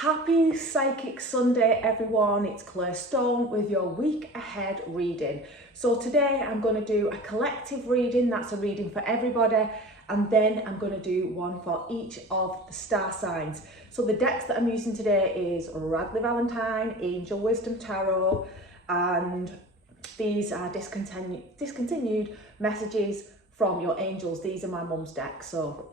Happy Psychic Sunday, everyone. It's Claire Stone with your week ahead reading. So today I'm going to do a collective reading. That's a reading for everybody. And then I'm going to do one for each of the star signs. So the decks that I'm using today is Radley Valentine, Angel Wisdom Tarot, and these are discontinued messages from your angels. These are my mum's decks. So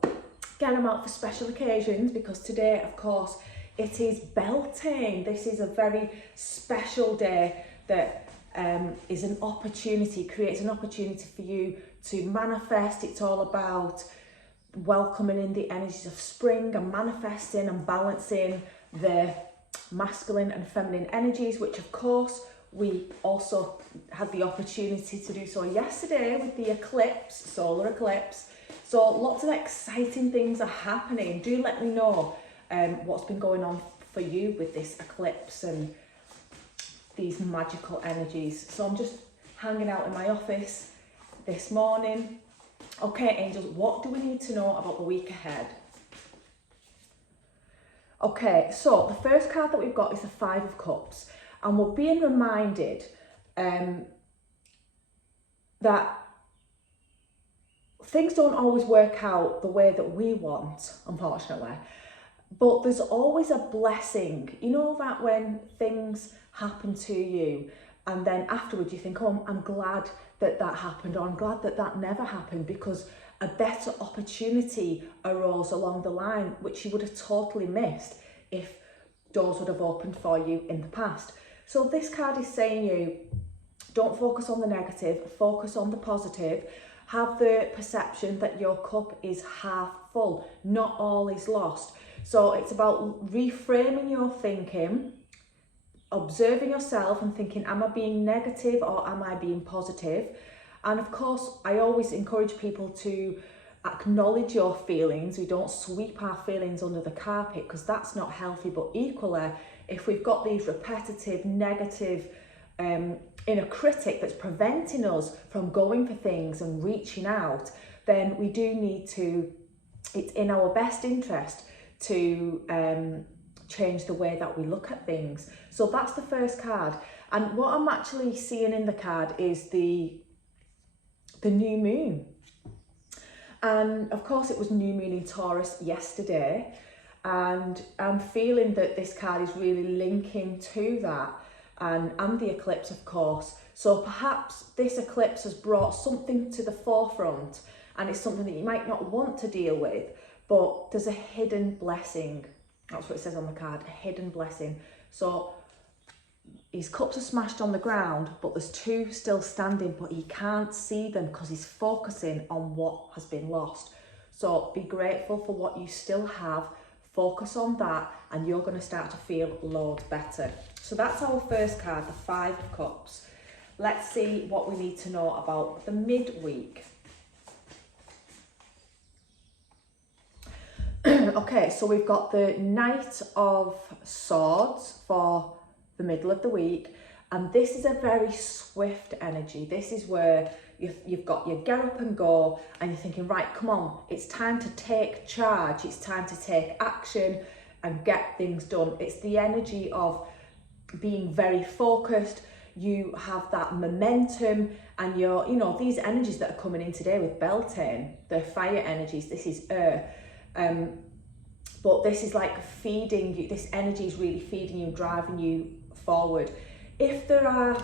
get them out for special occasions because today, of course, it is belting. This is a very special day that is an opportunity, creates an opportunity for you to manifest. It's all about welcoming in the energies of spring and manifesting and balancing the masculine and feminine energies, which of course we also had the opportunity to do so yesterday with the eclipse, solar eclipse. So lots of exciting things are happening. Do let me know what's been going on for you with this eclipse and these magical energies. So I'm just hanging out in my office this morning. Okay, angels, what do we need to know about the week ahead? Okay, so the first card that we've got is the Five of Cups, and we're being reminded that things don't always work out the way that we want, unfortunately. But there's always a blessing. You know that when things happen to you and then afterwards you think, oh, I'm glad that that happened, or I'm glad that that never happened, because a better opportunity arose along the line, which you would have totally missed if doors would have opened for you in the past. So this card is saying you don't focus on the negative, focus on the positive. Have the perception that your cup is half full, not all is lost. So it's about reframing your thinking, observing yourself and thinking, am I being negative or am I being positive? And of course, I always encourage people to acknowledge your feelings. We don't sweep our feelings under the carpet because that's not healthy. But equally, if we've got these repetitive, negative inner critic that's preventing us from going for things and reaching out, then we do need to, it's in our best interest to change the way that we look at things. So that's the first card. And what I'm actually seeing in the card is the new moon. And of course it was new moon in Taurus yesterday. And I'm feeling that this card is really linking to that and the eclipse, of course. So perhaps this eclipse has brought something to the forefront and it's something that you might not want to deal with, but there's a hidden blessing. That's what it says on the card, a hidden blessing. So his cups are smashed on the ground, but there's two still standing, but he can't see them because he's focusing on what has been lost. So be grateful for what you still have, focus on that, and you're going to start to feel loads better. So that's our first card, the Five of Cups. Let's see what we need to know about the midweek. Okay, so we've got the Knight of Swords for the middle of the week, and this is a very swift energy. This is where you've got your get up and go, and you're thinking, right, come on, it's time to take charge, it's time to take action and get things done. It's the energy of being very focused. You have that momentum, and you're, you know, these energies that are coming in today with Beltane, the fire energies, this is earth. But this is like feeding you, this energy is really feeding you, driving you forward. If there are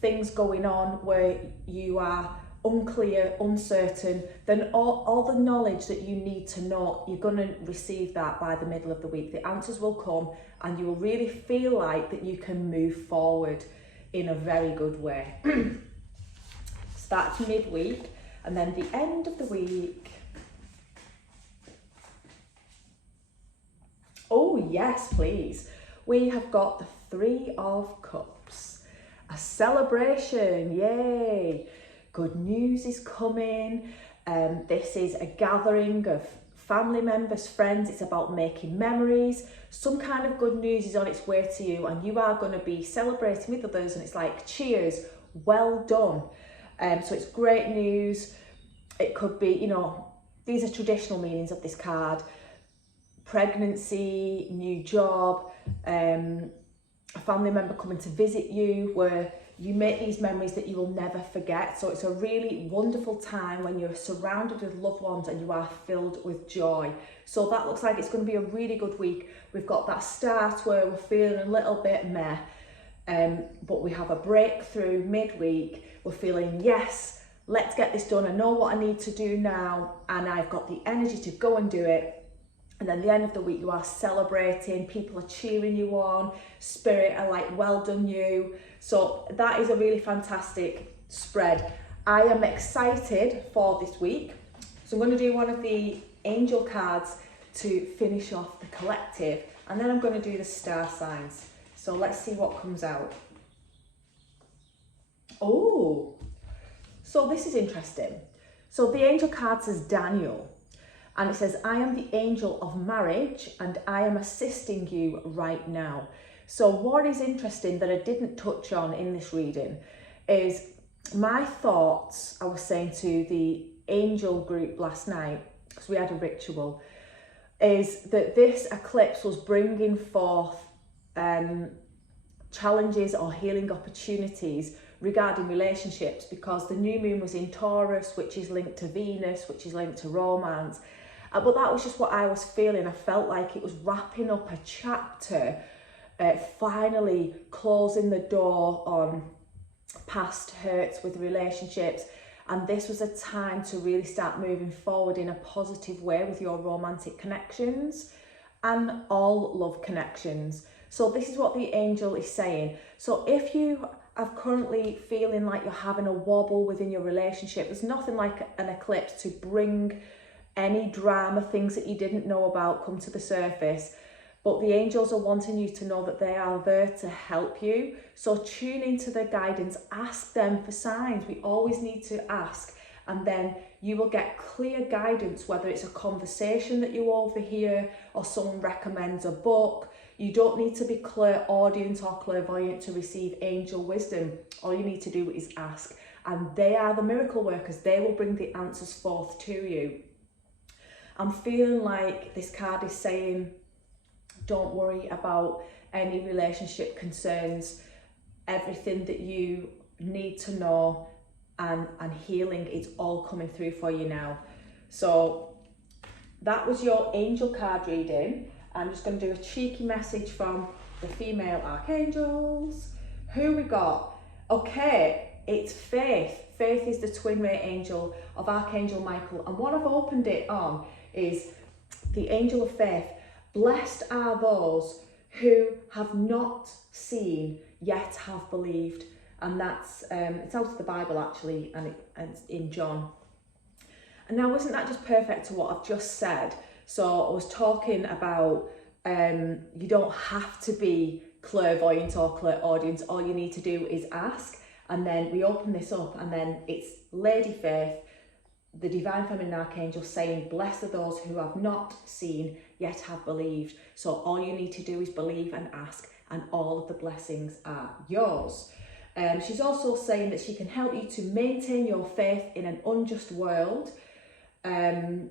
things going on where you are unclear, uncertain, then all the knowledge that you need to know, you're going to receive that by the middle of the week. The answers will come and you will really feel like that you can move forward in a very good way. So that's midweek, and then the end of the week. Oh yes, please. We have got the Three of Cups. A celebration, yay. Good news is coming. This is a gathering of family members, friends. It's about making memories. Some kind of good news is on its way to you and you are going to be celebrating with others, and it's like, cheers, well done. So it's great news. It could be, you know, these are traditional meanings of this card. pregnancy, new job, a family member coming to visit you, where you make these memories that you will never forget. So it's a really wonderful time when you're surrounded with loved ones and you are filled with joy. So that looks like it's going to be a really good week. We've got that start where we're feeling a little bit meh, but we have a breakthrough midweek. We're feeling, yes, let's get this done. I know what I need to do now, and I've got the energy to go and do it. And then the end of the week, you are celebrating, people are cheering you on, spirit are like, well done you. So that is a really fantastic spread. I am excited for this week. So I'm going to do one of the angel cards to finish off the collective, and then I'm going to do the star signs. So let's see what comes out. Oh, so this is interesting. So the angel card says Daniel. And it says, I am the angel of marriage and I am assisting you right now. So what is interesting that I didn't touch on in this reading is my thoughts, I was saying to the angel group last night, because we had a ritual, is that this eclipse was bringing forth challenges or healing opportunities regarding relationships, because the new moon was in Taurus, which is linked to Venus, which is linked to romance. But that was just what I was feeling. I felt like it was wrapping up a chapter, finally closing the door on past hurts with relationships. And this was a time to really start moving forward in a positive way with your romantic connections and all love connections. So this is what the angel is saying. So if you are currently feeling like you're having a wobble within your relationship, there's nothing like an eclipse to bring any drama, things that you didn't know about come to the surface. But the angels are wanting you to know that they are there to help you. So tune into their guidance, ask them for signs. We always need to ask, and then you will get clear guidance, whether it's a conversation that you overhear or someone recommends a book. You don't need to be clairaudient or clairvoyant to receive angel wisdom. All you need to do is ask, and they are the miracle workers. They will bring the answers forth to you. I'm feeling like this card is saying, don't worry about any relationship concerns. Everything that you need to know and healing, it's all coming through for you now. So that was your angel card reading. I'm just going to do a cheeky message from the female archangels. Who we got? Okay, it's Faith. Faith is the twin ray angel of Archangel Michael. And what I've opened it on is the angel of faith. Blessed are those who have not seen yet have believed. And that's it's out of the Bible actually, and it's in John. And now isn't that just perfect to what I've just said? So I was talking about you don't have to be clairvoyant or clairaudient. All you need to do is ask. And then we open this up, and then it's Lady Faith, the divine feminine archangel, saying, blessed are those who have not seen yet have believed. So all you need to do is believe and ask, and all of the blessings are yours. She's also saying that she can help you to maintain your faith in an unjust world. The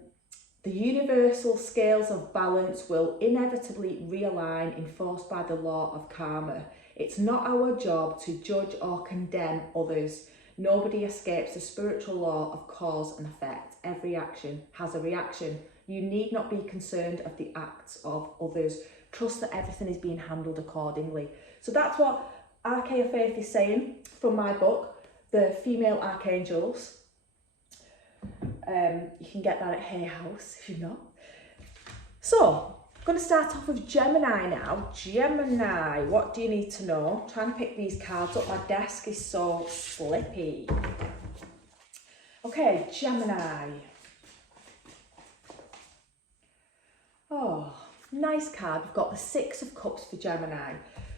universal scales of balance will inevitably realign, enforced by the law of karma. It's not our job to judge or condemn others. Nobody escapes the spiritual law of cause and effect. Every action has a reaction. You need not be concerned of the acts of others. Trust that everything is being handled accordingly. So that's what Archea Faith is saying from my book, The Female Archangels. You can get that at Hay House if you're not. So, I'm going to start off with Gemini now. Gemini, what do you need to know? I'm trying to pick these cards up. My desk is so slippy. Okay, Gemini. Oh, nice card. We've got the Six of Cups for Gemini.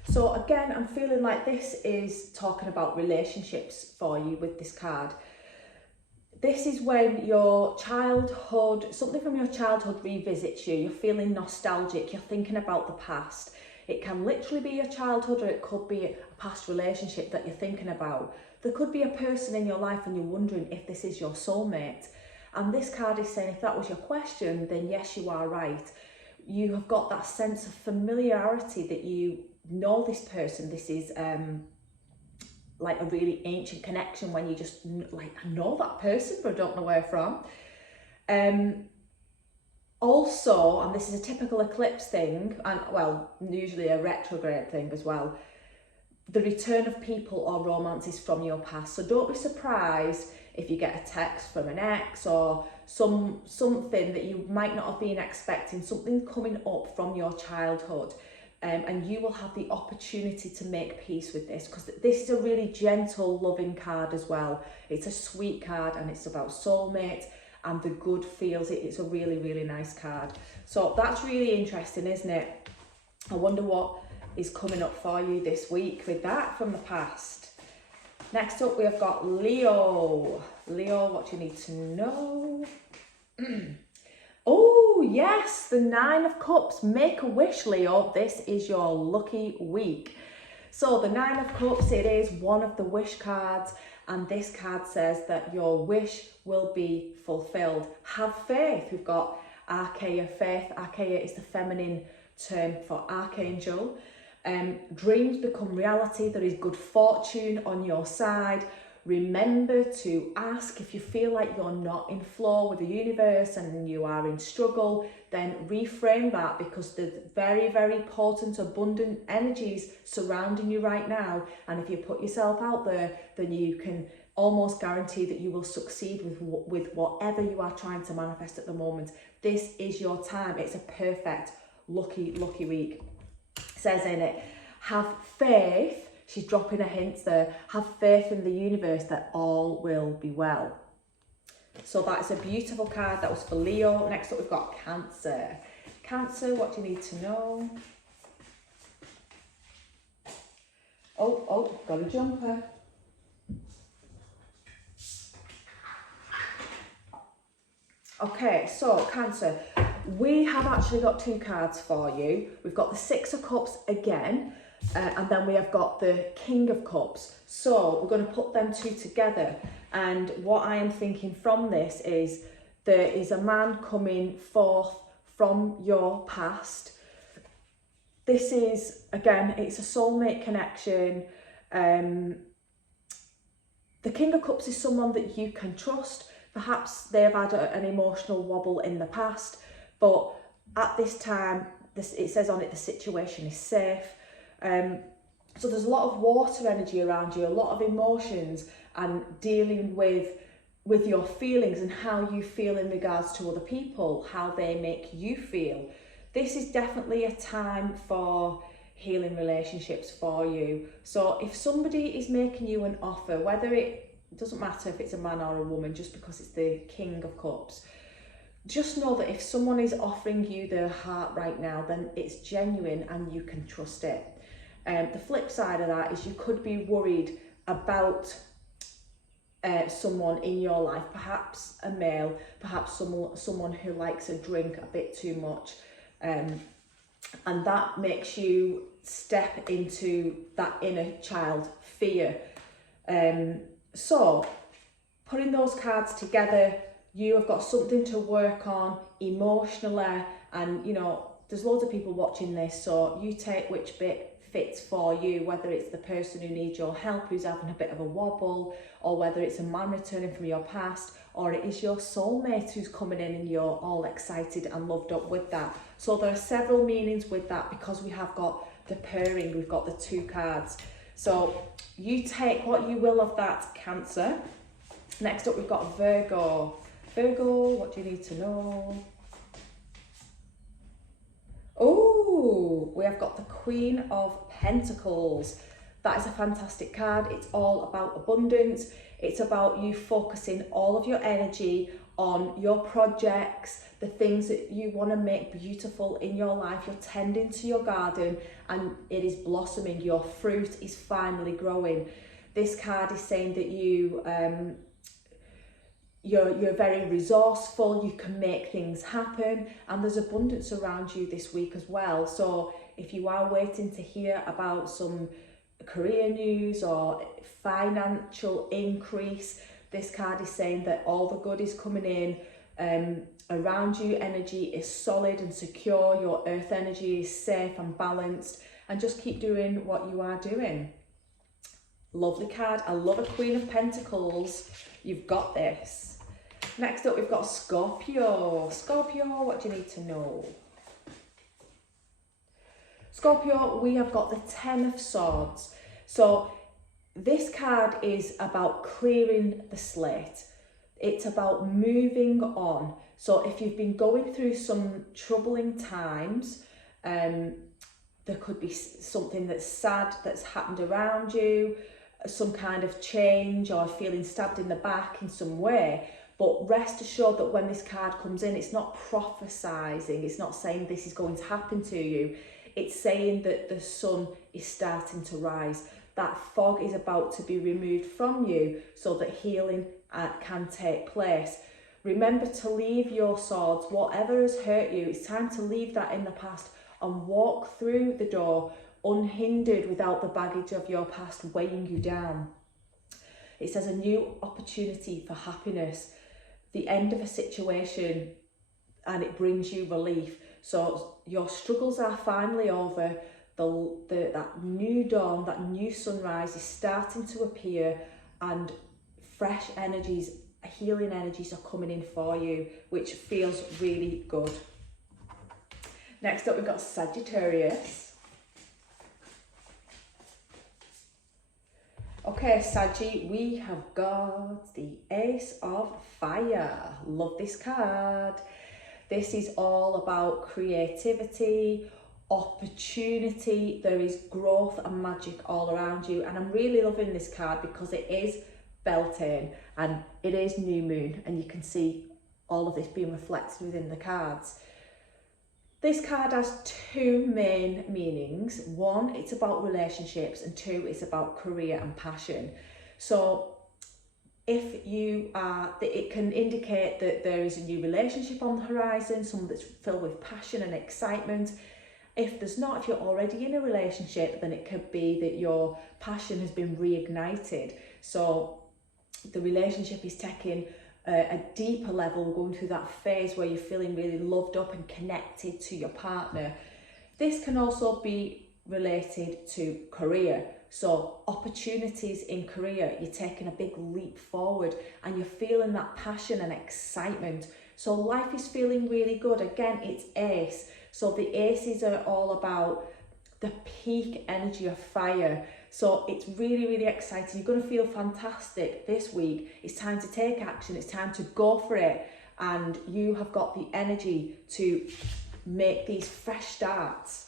So again, I'm feeling like this is talking about relationships for you with this card. This is when your childhood, something from your childhood revisits you. You're feeling nostalgic. You're thinking about the past. It can literally be your childhood, or it could be a past relationship that you're thinking about. There could be a person in your life and you're wondering if this is your soulmate. And this card is saying if that was your question, then yes, you are right. you have got that sense of familiarity that you know this person. This is like a really ancient connection when you just like, I know that person, but I don't know where from. Also, and this is a typical eclipse thing, and well, usually a retrograde thing as well, the return of people or romances from your past. So don't be surprised if you get a text from an ex or something that you might not have been expecting, something coming up from your childhood. And you will have the opportunity to make peace with this, because this is a really gentle, loving card as well. It's a sweet card, and it's about soulmate and the good feels. It's a really, really nice card. So that's really interesting, isn't it? I wonder what is coming up for you this week with that from the past. Next up, we have got Leo. Leo, what do you need to know? Oh, yes, the Nine of Cups. Make a wish, Leo. This is your lucky week. So the Nine of Cups, it is one of the wish cards, and this card says that your wish will be fulfilled. Have faith. We've got Archeia, faith. Archeia is the feminine term for archangel. Dreams become reality. There is good fortune on your side. Remember to ask if you feel like you're not in flow with the universe and you are in struggle, then reframe that, because there's very, very potent, abundant energies surrounding you right now. And if you put yourself out there, then you can almost guarantee that you will succeed with whatever you are trying to manifest at the moment. This is your time. It's a perfect, lucky week. It says in it, have faith. She's dropping a hint there. Have faith in the universe that all will be well. So that's a beautiful card. That was for Leo. Next up, we've got Cancer. Cancer, what do you need to know? Oh, got a jumper. Okay, so Cancer, we have actually got two cards for you. We've got the Six of Cups again. And then we have got the King of Cups. So we're going to put them two together. And what I am thinking from this is there is a man coming forth from your past. This is, again, it's a soulmate connection. The King of Cups is someone that you can trust. Perhaps they have had an emotional wobble in the past, but at this time, it says on it, the situation is safe. So there's a lot of water energy around you, a lot of emotions, and dealing with your feelings and how you feel in regards to other people, how they make you feel. This is definitely a time for healing relationships for you. So if somebody is making you an offer, whether it doesn't matter if it's a man or a woman, just because it's the King of Cups, just know that if someone is offering you their heart right now, then it's genuine and you can trust it. The flip side of that is you could be worried about someone in your life, perhaps a male, perhaps someone who likes a drink a bit too much, and that makes you step into that inner child fear. So putting those cards together, you have got something to work on emotionally, and you know there's loads of people watching this, so you take which bit fits for you, whether it's the person who needs your help, who's having a bit of a wobble, or whether it's a man returning from your past, or it is your soulmate who's coming in and you're all excited and loved up with that. So there are several meanings with that, because we have got the pairing, we've got the two cards. So you take what you will of that, Cancer. Next up, we've got Virgo. Virgo, what do you need to know? Oh, we have got the Queen of Pentacles. That is a fantastic card. It's all about abundance. It's about you focusing all of your energy on your projects, the things that you want to make beautiful in your life. You're tending to your garden and it is blossoming. Your fruit is finally growing. This card is saying that you're very resourceful, you can make things happen, and there's abundance around you this week as well. So if you are waiting to hear about some career news or financial increase, this card is saying that all the good is coming in. Around you, energy is solid and secure. Your earth energy is safe and balanced, and just keep doing what you are doing. Lovely card. I love a Queen of Pentacles. You've got this. Next up, we've got Scorpio. Scorpio, what do you need to know? Scorpio, we have got the Ten of Swords. So this card is about clearing the slate. It's about moving on. So if you've been going through some troubling times, there could be something that's sad that's happened around you, some kind of change, or feeling stabbed in the back in some way. But rest assured that when this card comes in, it's not prophesizing. It's not saying this is going to happen to you. It's saying that the sun is starting to rise. That fog is about to be removed from you so that healing can take place. Remember to leave your swords, whatever has hurt you, it's time to leave that in the past and walk through the door unhindered without the baggage of your past weighing you down. It says a new opportunity for happiness, the end of a situation, and it brings you relief. So your struggles are finally over. That new dawn, that new sunrise is starting to appear, and fresh energies, healing energies are coming in for you, which feels really good. Next up, we've got Sagittarius. Okay, Saggy, we have got the Ace of Fire. Love this card. This is all about creativity, opportunity. There is growth and magic all around you, and I'm really loving this card because it is Beltane and it is new moon, and you can see all of this being reflected within the cards. This card has two main meanings. One, it's about relationships, and two, it's about career and passion. So if you are, it can indicate that there is a new relationship on the horizon, someone that's filled with passion and excitement. If there's not, if you're already in a relationship, then it could be that your passion has been reignited. So the relationship is taking a deeper level, going through that phase where you're feeling really loved up and connected to your partner. This can also be related to career. So opportunities in career, you're taking a big leap forward and you're feeling that passion and excitement. So life is feeling really good. Again, it's Ace. So the Aces are all about the peak energy of fire. So it's really, really exciting. You're going to feel fantastic this week. It's time to take action. It's time to go for it. And you have got the energy to make these fresh starts.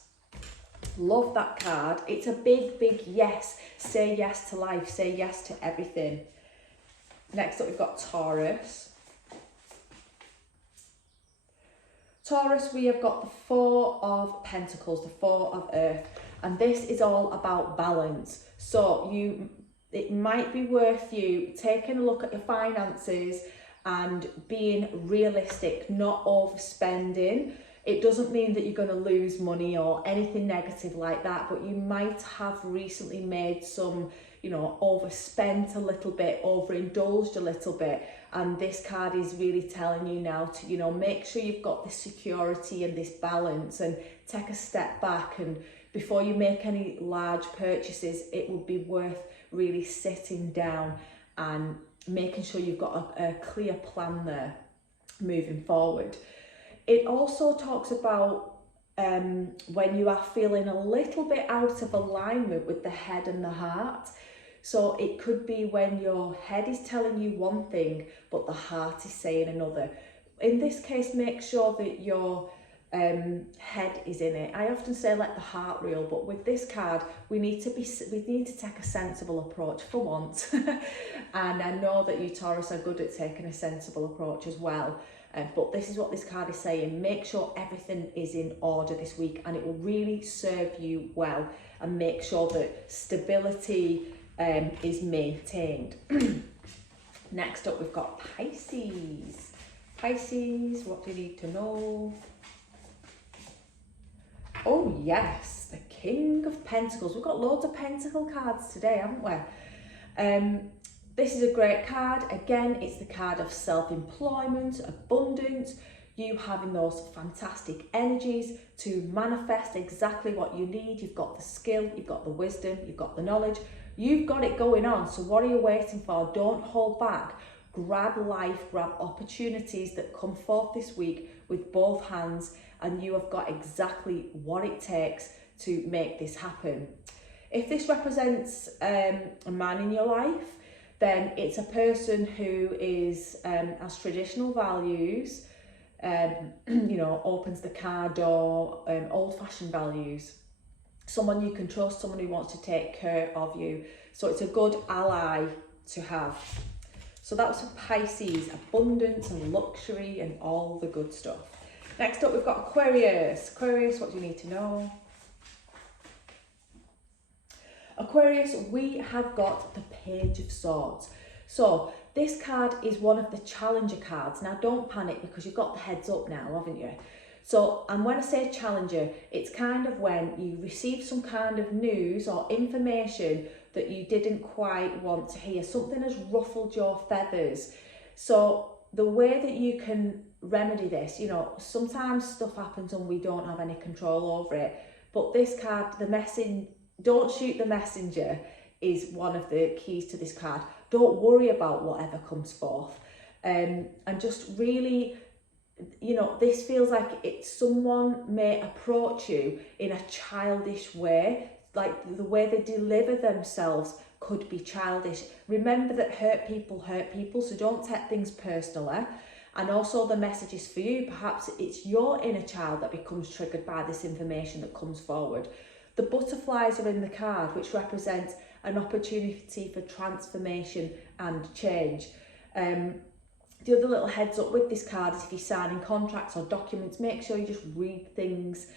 Love that card. It's a big, big yes. Say yes to life. Say yes to everything. Next up, we've got Taurus. Taurus, we have got the Four of Pentacles, the Four of Earth, and this is all about balance. So it might be worth you taking a look at your finances and being realistic, not overspending. It doesn't mean that you're going to lose money or anything negative like that, but you might have recently made some, overspent a little bit, overindulged a little bit. And this card is really telling you now to, make sure you've got this security and this balance, and take a step back. And before you make any large purchases, it would be worth really sitting down and making sure you've got a clear plan there moving forward. It also talks about when you are feeling a little bit out of alignment with the head and the heart. So it could be when your head is telling you one thing, but the heart is saying another. In this case, make sure that your head is in it. I often say let the heart rule, but with this card, we need to take a sensible approach for once. And I know that you Taurus are good at taking a sensible approach as well. But this is what this card is saying. Make sure everything is in order this week, and it will really serve you well. And make sure that stability is maintained. Next up, we've got Pisces. Pisces, what do you need to know? Oh yes, the King of Pentacles. We've got loads of Pentacle cards today, haven't we? This is a great card. Again, it's the card of self-employment, abundance, you having those fantastic energies to manifest exactly what you need. You've got the skill, you've got the wisdom, you've got the knowledge, you've got it going on. So what are you waiting for? Don't hold back. Grab life, grab opportunities that come forth this week with both hands, and you have got exactly what it takes to make this happen. If this represents a man in your life, then it's a person who is has traditional values, you know, opens the car door, old-fashioned values. Someone you can trust, someone who wants to take care of you. So it's a good ally to have. So that was for Pisces, abundance and luxury and all the good stuff. Next up, we've got Aquarius. Aquarius, what do you need to know? Aquarius, we have got the Page of Swords. So this card is one of the challenger cards. Now don't panic because you've got the heads up now, haven't you? So, and when I say challenger, it's kind of when you receive some kind of news or information that you didn't quite want to hear. Something has ruffled your feathers. So the way that you can remedy this, you know, sometimes stuff happens and we don't have any control over it. But this card, the message, don't shoot the messenger, is one of the keys to this card. Don't worry about whatever comes forth. And just really, you know, this feels like someone may approach you in a childish way, like the way they deliver themselves could be childish. Remember that hurt people, so don't take things personally. And also the message is for you. Perhaps it's your inner child that becomes triggered by this information that comes forward. The butterflies are in the card, which represent an opportunity for transformation and change. The other little heads up with this card is if you're signing contracts or documents, make sure you just read things.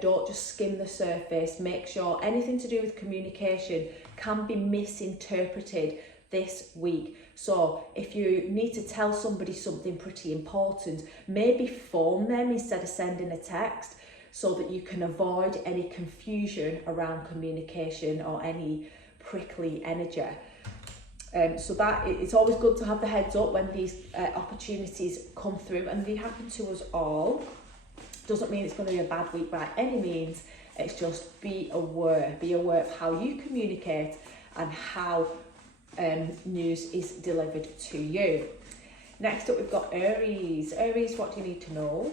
Don't just skim the surface. Make sure anything to do with communication can be misinterpreted this week. So if you need to tell somebody something pretty important, maybe phone them instead of sending a text so that you can avoid any confusion around communication or any prickly energy. So that it's always good to have the heads up when these opportunities come through, and they happen to us all. Doesn't mean it's going to be a bad week by any means. It's just be aware of how you communicate and how news is delivered to you. Next up, we've got Aries. Aries, what do you need to know?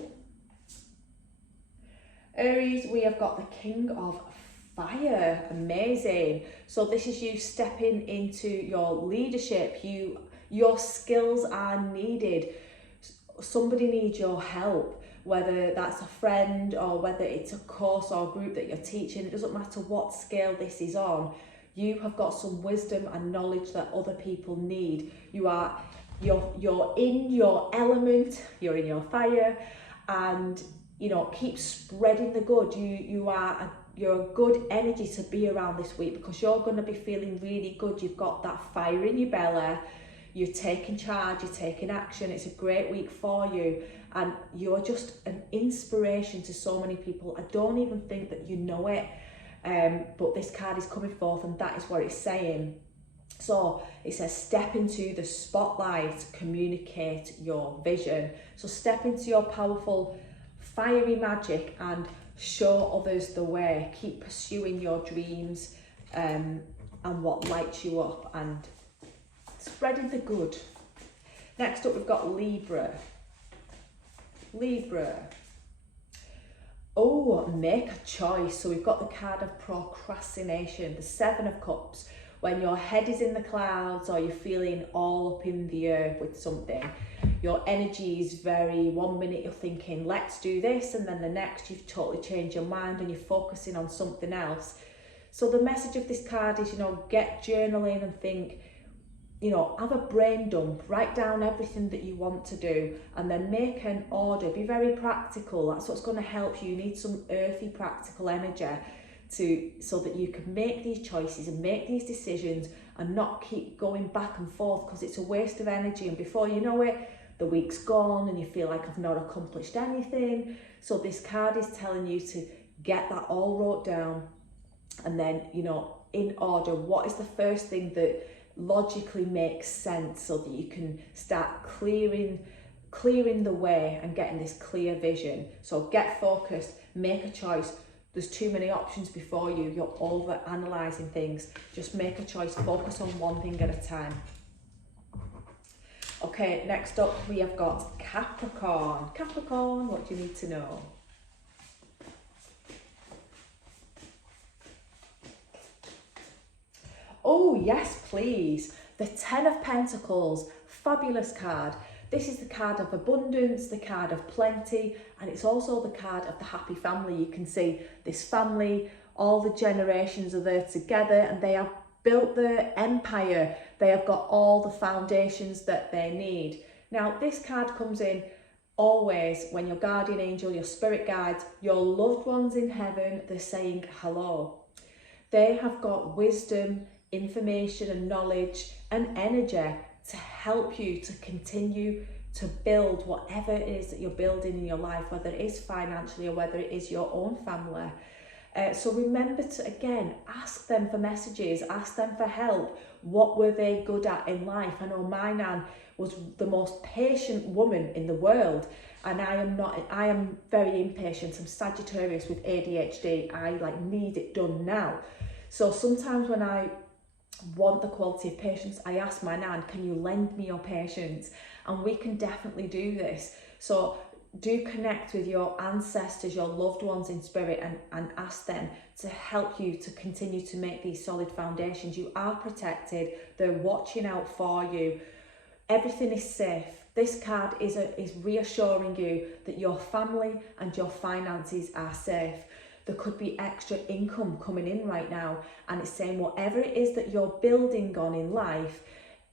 Aries, we have got the King of Fire. Amazing. So this is you stepping into your leadership. Your skills are needed. Somebody needs your help, whether that's a friend or whether it's a course or group that you're teaching. It doesn't matter what scale this is on. You have got some wisdom and knowledge that other people need. You're in your element, you're in your fire, and you know, keep spreading the good. You're a good energy to be around this week because you're going to be feeling really good. You've got that fire in your belly. You're taking charge, you're taking action. It's a great week for you, and you're just an inspiration to so many people. I don't even think that you know it, but this card is coming forth, and that is what it's saying. So it says step into the spotlight, communicate your vision. So step into your powerful fiery magic and show others the way. Keep pursuing your dreams and what lights you up and spreading the good. Next up, we've got Libra. Libra. Oh, make a choice. So we've got the card of procrastination, the Seven of Cups. When your head is in the clouds or you're feeling all up in the air with something, your energy is very, 1 minute you're thinking, let's do this, and then the next you've totally changed your mind and you're focusing on something else. So the message of this card is, you know, get journaling and think, you know, have a brain dump, write down everything that you want to do and then make an order. Be very practical. That's what's going to help you. You need some earthy practical energy so that you can make these choices and make these decisions and not keep going back and forth, because it's a waste of energy, and before you know it, the week's gone and you feel like I've not accomplished anything. So this card is telling you to get that all wrote down and then, you know, in order, what is the first thing that logically make sense, so that you can start clearing the way and getting this clear vision. So get focused, make a choice. There's too many options before you, you're over analysing things. Just make a choice, focus on one thing at a time. Okay, next up we have got Capricorn. Capricorn, what do you need to know? Oh yes, please. The 10 of Pentacles, fabulous card. This is the card of abundance, the card of plenty, and it's also the card of the happy family. You can see this family, all the generations are there together, and they have built their empire. They have got all the foundations that they need. Now, this card comes in always when your guardian angel, your spirit guides, your loved ones in heaven, they're saying hello. They have got wisdom, information and knowledge and energy to help you to continue to build whatever it is that you're building in your life, whether it is financially or whether it is your own family. So remember to, again, ask them for messages, ask them for help. What were they good at in life? I know my nan was the most patient woman in the world, and I am very impatient. I'm Sagittarius with ADHD. I need it done now. So sometimes when I want the quality of patience, I ask my nan, can you lend me your patience? And we can definitely do this. So do connect with your ancestors, your loved ones in spirit, and ask them to help you to continue to make these solid foundations. You are protected. They're watching out for you. Everything is safe. This card is reassuring you that your family and your finances are safe. There could be extra income coming in right now, and it's saying whatever it is that you're building on in life,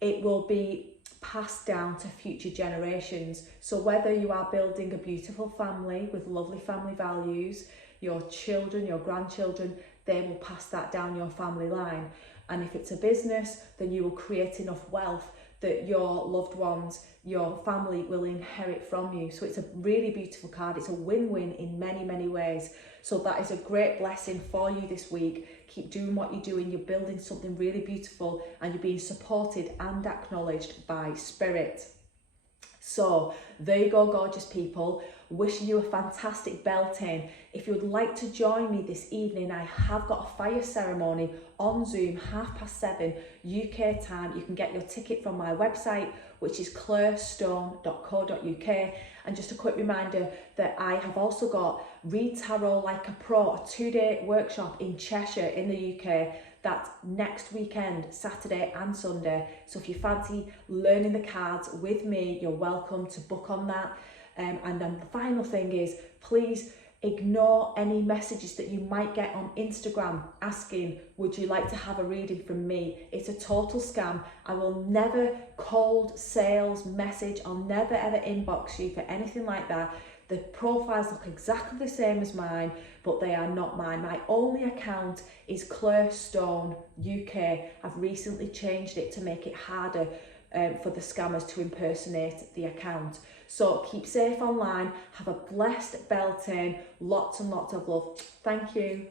it will be passed down to future generations. So whether you are building a beautiful family with lovely family values, your children, your grandchildren, they will pass that down your family line. And if it's a business, then you will create enough wealth that your loved ones, your family will inherit from you. So it's a really beautiful card. It's a win-win in many, many ways. So that is a great blessing for you this week. Keep doing what you're doing. You're building something really beautiful, and you're being supported and acknowledged by spirit. So there you go, gorgeous people. Wishing you a fantastic belting. If you would like to join me this evening, I have got a fire ceremony on Zoom, 7:30 UK time. You can get your ticket from my website, which is clairestone.co.uk. And just a quick reminder that I have also got Read Tarot Like a Pro, a 2-day workshop in Cheshire in the UK. That's next weekend, Saturday and Sunday. So if you fancy learning the cards with me, you're welcome to book on that. And then the final thing is, please ignore any messages that you might get on Instagram asking, would you like to have a reading from me? It's a total scam. I will never cold sales message. I'll never ever inbox you for anything like that. The profiles look exactly the same as mine, but they are not mine. My only account is Claire Stone UK. I've recently changed it to make it harder for the scammers to impersonate the account. So keep safe online. Have a blessed belting. Lots and lots of love. Thank you.